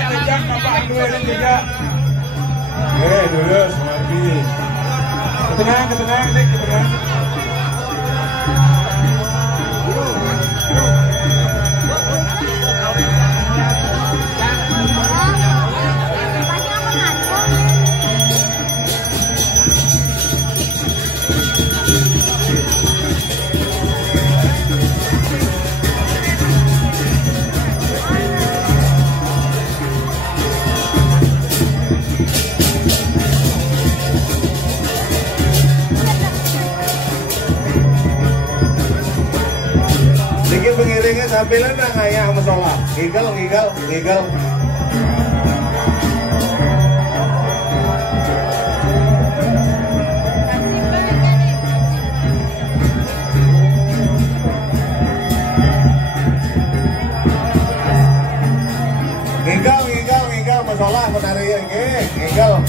jejak bapak dua ini jejak. Lurus lagi. Ke tengah, Dik, ke tengah. Pengiringnya sambilan nang ayah musola. Gigal. Gigal musola menari nggih, gigal.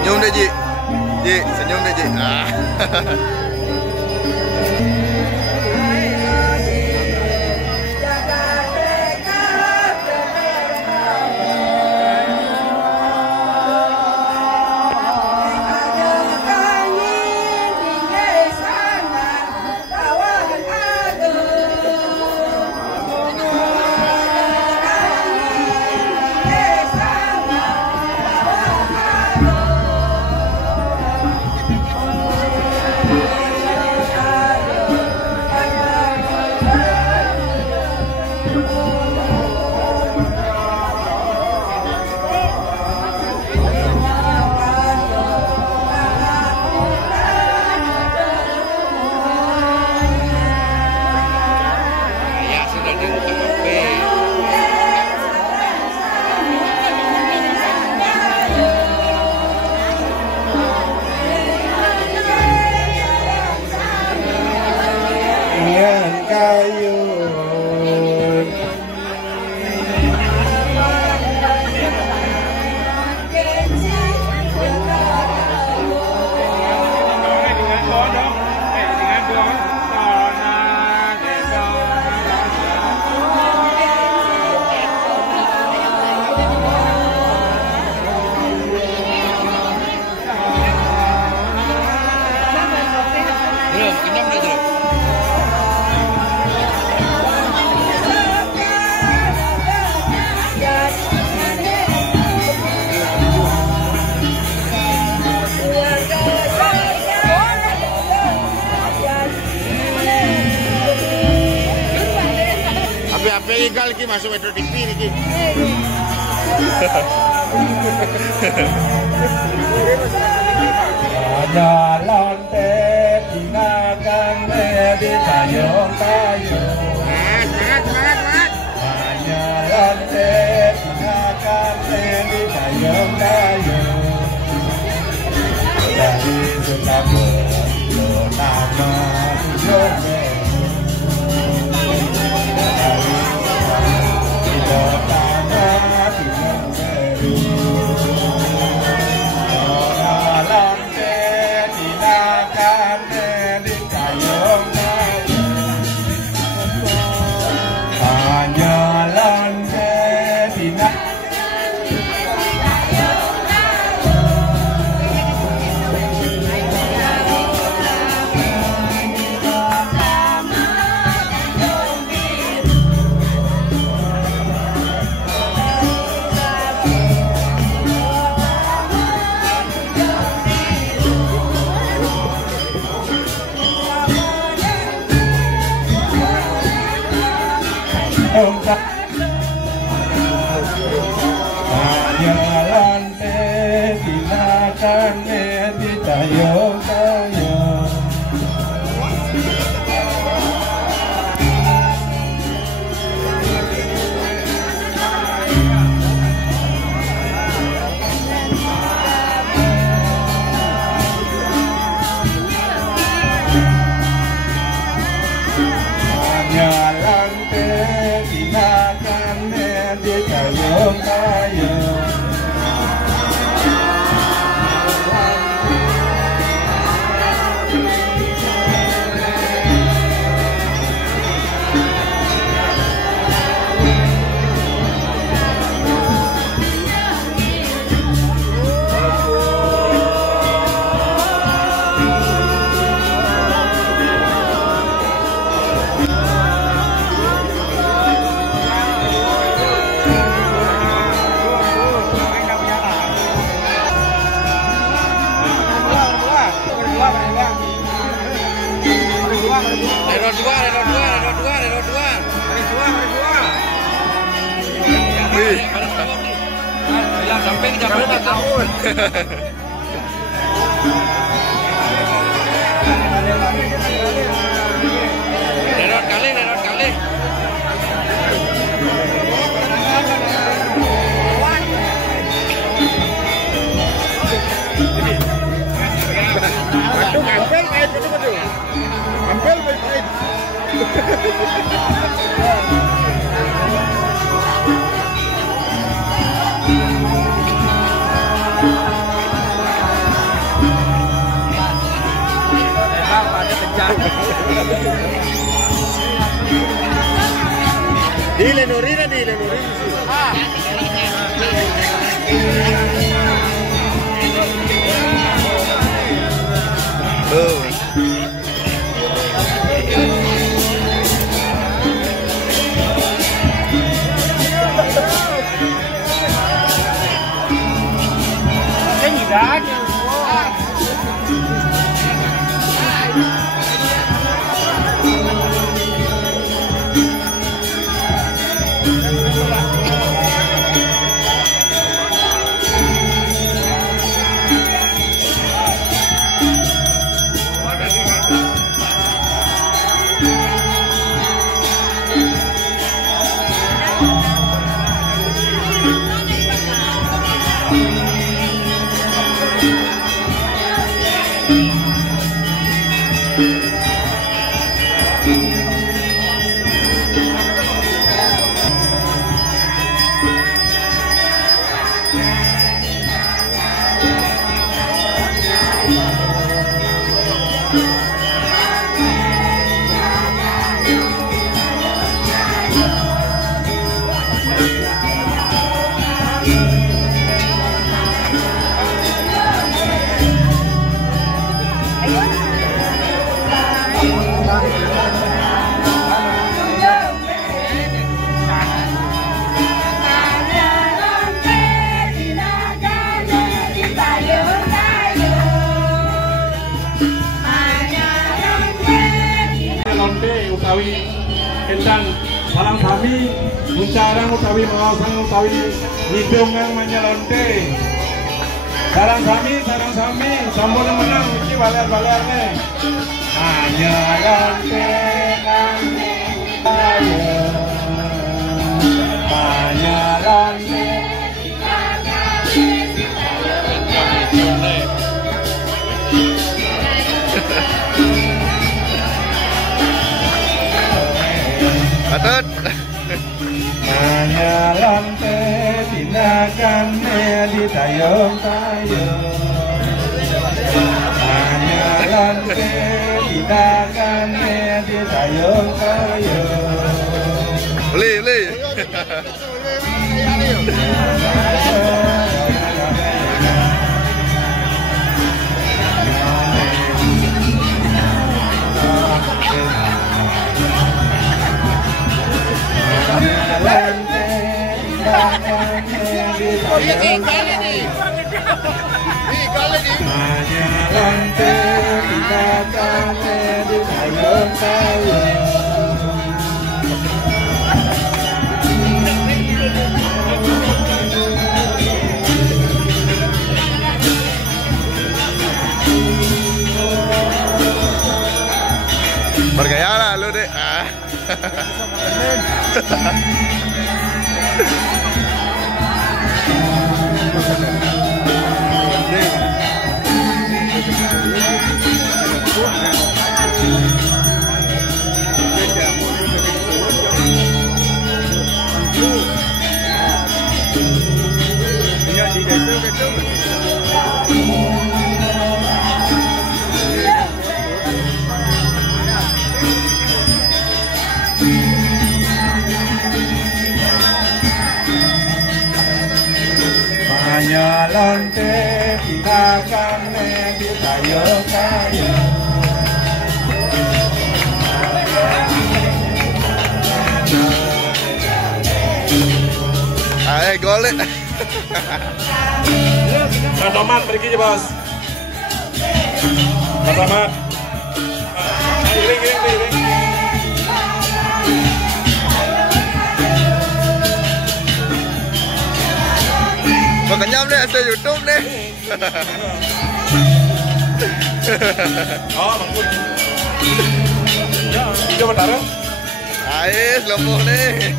Senyum deh, Ji, senyum deh, Ji. Yeah. ilegal ki masuk Metro TV niki. Ada lonte tinggalkan di tayong-tayong. Semangat. Hanya lonte tinggalkan di tayong-tayong. Dari Sukabumi lo nama Jombe. Hanya lantai silakan di tayong-tayong. Hanya lantai silakan di tayong-tayong. Lerot dua. Wih. Bilang sampai 35 tahun. Lerot kali. Ampel pahit itu betul. Ampel pahit. Dilenuri. Lonte utawi kendang sarang sami muncarang utawi mawasang utawi hidungang manyalonte. Sarang sami sampun menang iki waler-waler nih. Manyalonte kami ayo. Manyalonte Atut. Manyalonte tindakannya ditayong-tayong. Manyalonte tindakannya ditayong-tayong. Beli. Bergaya lah lu deh. Manyalonte tindakannya ditayong-tayong. Ayo golek. Mas Tomat pergi aja bos. Mas Tomat. Ring. Makanya deh ada YouTube deh. Oh, mangkut. Ya, coba taruh. Ayo, lombok nih.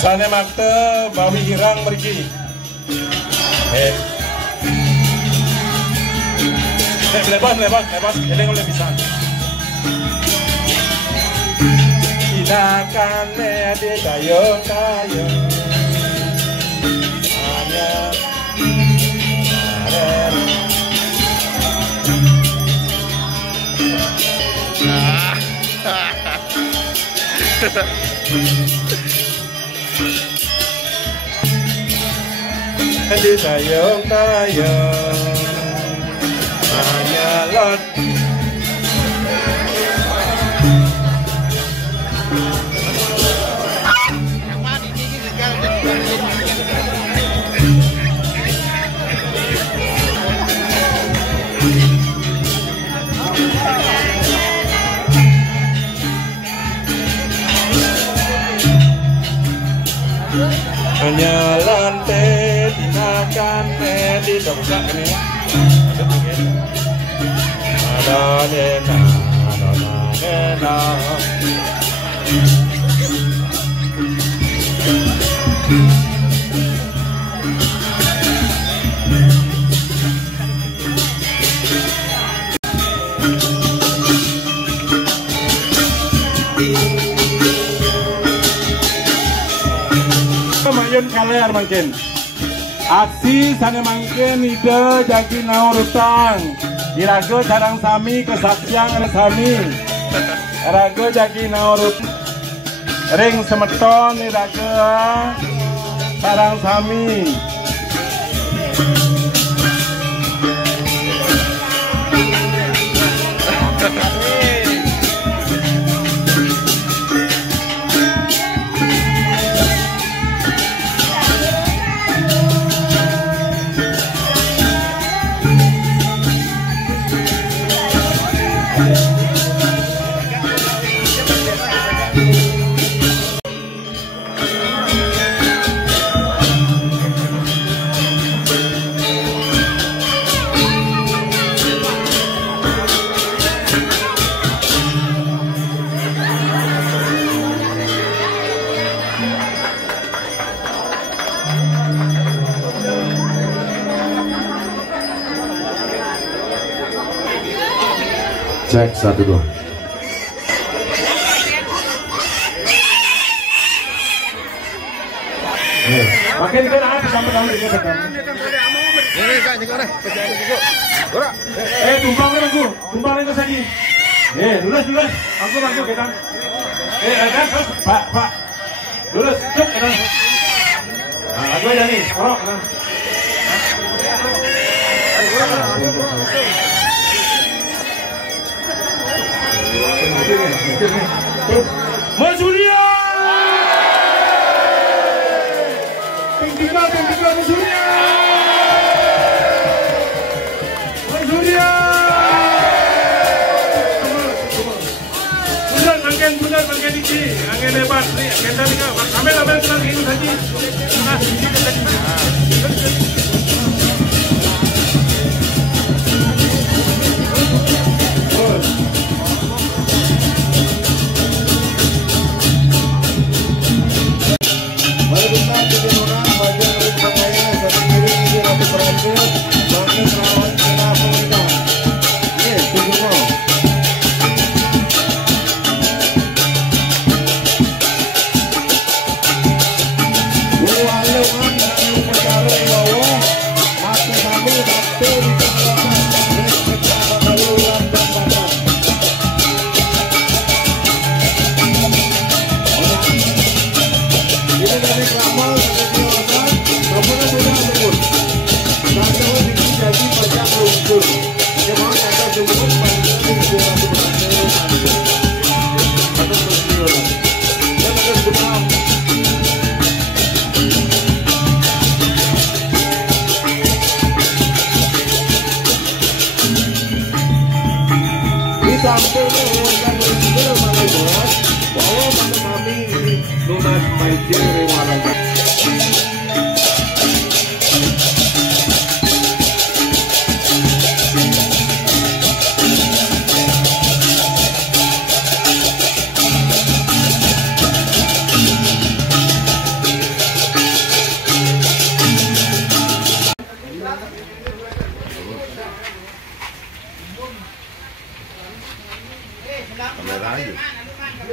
Sana makte bawi hirang pergi. Lepas, eleng oleh bisa. Tindakannya ditayong-tayong. Hanya ditayong-tayong. Hanya lot. Manyalonte tindakannya ditongkak ini. Adonena. Mayun kaler mungkin. Aksi sana mungkin ide jadi naurutang. Irago sarang sami kesaksian sami. Irago jadi naurut. Ring semeton irago sarang sami. Cek 1 2. Makin ke arah sampai kamu ini betul. Ini kan jengkok nih. Ora. Tumpang lagi. Lurus. Langsung kita. Kan Pak. Lurus, cuk kita. Nah, lagu aja nih. Orok. Mas Surya! Ping tiga Mas Surya! Mas Surya! Bulan angin tinggi, angin hebat. Nih, angin tadi kan. Ambil tenang itu saja. Nah, ini tadi.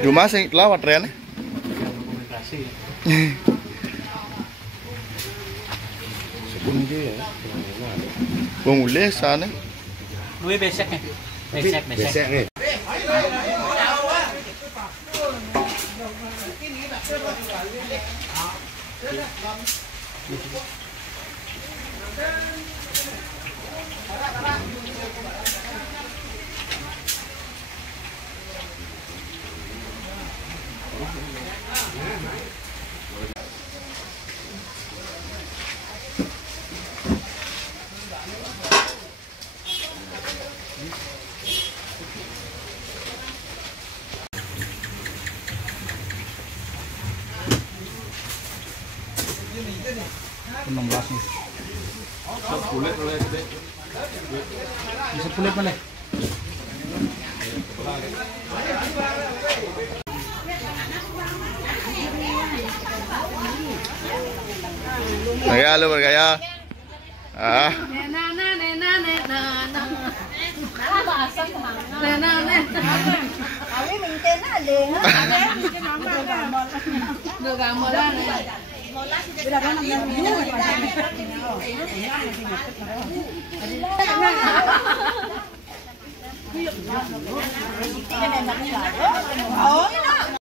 Cuma sing lawat Ren. Komunikasi. Wong mulai sana. Gue besek nih. Besek nih. Bisa kulit mana? Bergaya lu bergaya. Ah. Oh,